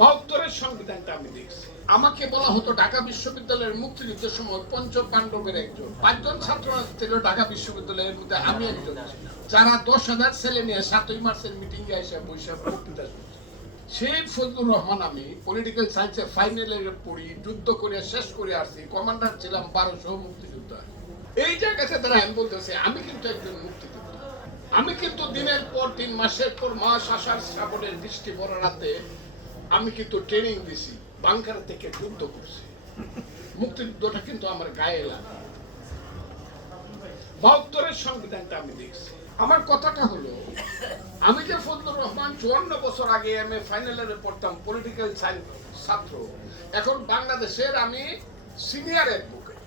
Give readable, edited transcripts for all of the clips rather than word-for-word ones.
72-এর সংবিধানটা আমি দেখছি। আমাকে বলা হতো ঢাকা বিশ্ববিদ্যালয়ের মুক্তিযুদ্ধের সময় পঞ্চ পাণ্ডবের একজন, 5 জন ছাত্র ছিল ঢাকা বিশ্ববিদ্যালয়ের মধ্যে, আমি একজন ছিলাম, যারা 10,000 ছেলে নিয়ে 7ই মার্চের মিটিং এ এসে বৈশাখ বক্তৃতা শুনছে। সেই ফজলুর রহমান আমি পলিটিক্যাল সায়েন্সে ফাইনালের পড়ি, যুদ্ধ করে শেষ করে আসছি, কমান্ডার ছিলাম 1200 মুক্তিযোদ্ধা। এই জায়গাতে তারা আমি বলতেছে আমি কিন্তু একজন মুক্তিযোদ্ধা। আমি কিন্তু দিনের পর দিন, মাসের পর মাস, আষাঢ় শ্রাবণের বৃষ্টি ভরা রাতে আমি কিন্তু ট্রেনিং দিছি, বাংকার থেকে যুদ্ধ করছি। মুক্তিযুদ্ধটা কিন্তু আমার গায়ে লাগে। 72-এর সংবিধানটা আমি দেখছি। আমার কথাটা হলো, আমি যে ফজলুর রহমান 54 বছর আগে এমএ ফাইনাল ইয়ারে পড়তাম, পলিটিক্যাল সায়েন্স ছাত্র, এখন বাংলাদেশের আমি সিনিয়র অ্যাডভোকেট,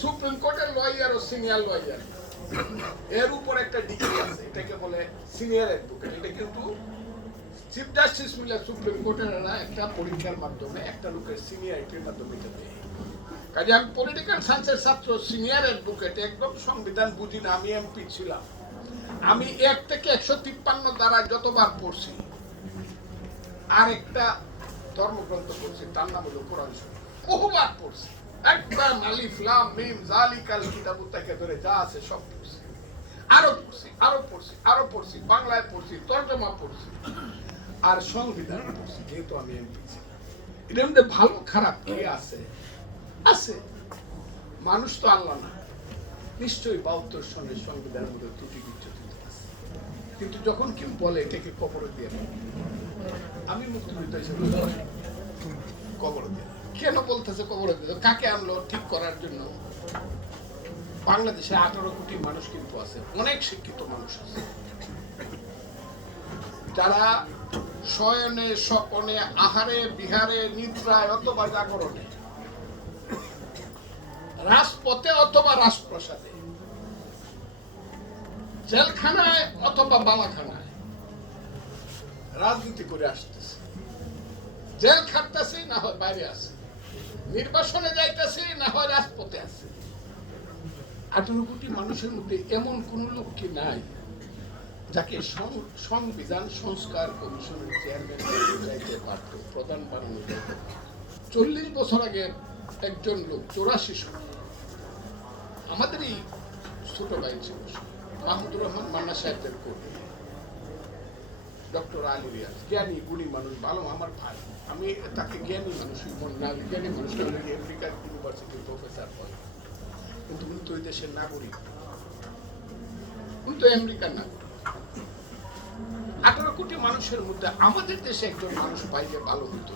সুপ্রিম কোর্টের লয়ার ও সিনিয়র লয়ার, এর উপর একটা ডিগ্রি আছে, এটাকে বলে সিনিয়র অ্যাডভোকেট। এটা কিন্তু চিফ জাস্টিস মিলে সুপ্রিম কোর্টের একটা পরীক্ষার মাধ্যমে একটা লোকের সিনিয়রিটির মাধ্যমে এটা দেয়। কাজে আমি পলিটিক্যাল সায়েন্সের ছাত্র, সিনিয়র অ্যাডভোকেট, একদম সংবিধান বুঝি না। আমি এমপি ছিলাম, আমি 1 থেকে 153 দ্বারা যতবার পড়ছি, আর একটা ধর্মগ্রন্থ পড়ছি, তার নাম হলো কোরআন শরীফ, বহুবার পড়ছি। একবার আলিফ লাম মিম যালিকাল কিতাবু থেকে ধরে যা আছে সব পড়ছি, আরো পড়ছি, আরো পড়ছি, আরো পড়ছি, বাংলায় পড়ছি, তর্জমা পড়ছি, আর সংবিধান পড়ছি, যেহেতু আমি এমপি ছিলাম। এর মধ্যে ভালো খারাপ কি আছে? আছে। মানুষ তো আল্লাহ না, নিশ্চয়ই 72 সনের সংবিধানের মধ্যে ত্রুটি বিচ্যুতি আছে। কিন্তু যখন কেউ বলে এটাকে কবরে দিয়ে দাও, আমি মুক্তিযোদ্ধা হিসেবে কবরে দিয়ে, কেন বলতেছে কবরে দিয়ে দাও? কাকে আনলো ঠিক করার জন্য? বাংলাদেশে 18 কোটি মানুষ কিন্তু আছে, অনেক শিক্ষিত মানুষ আছে, যারা শয়নে স্বপনে আহারে বিহারে নিদ্রায় অথবা জাগরণে, রাজপথে অথবা রাজপ্রাসাদে, জেলখানায় অথবা বালাখানায় রাজনীতি করে আসতেছে। জেল খাটতেছে, না হয় বাইরে আছে, নির্বাচনে যাইতেছে, না হয় রাজপথে আছে। 18 কোটি মানুষের মধ্যে এমন কোন লোক কি নাই যাকে সংবিধান সংস্কার কমিশনের চেয়ারম্যান চাইতে পারত, প্রধান বানানো যেত? 40 বছর আগে একজন লোক, 84 সালে, আমাদেরই ছোট ভাই ছিল, মাহমুদুর রহমান মান্না সাহেবের কোর্টে, ডক্টর আলী রিয়াজ, জ্ঞানী গুণী মানুষ, ভালো আমার ভাই। আমি তাকে জ্ঞানী মানুষ মনে না, জ্ঞানী মানুষ আমেরিকার ইউনিভার্সিটির প্রফেসর হয়, কিন্তু উনি তো ওই দেশের নাগরিক, উনি তো আমেরিকার নাগরিক। 18 কোটি মানুষের মধ্যে আমাদের দেশে একজন মানুষ পাইলে ভালো হতো,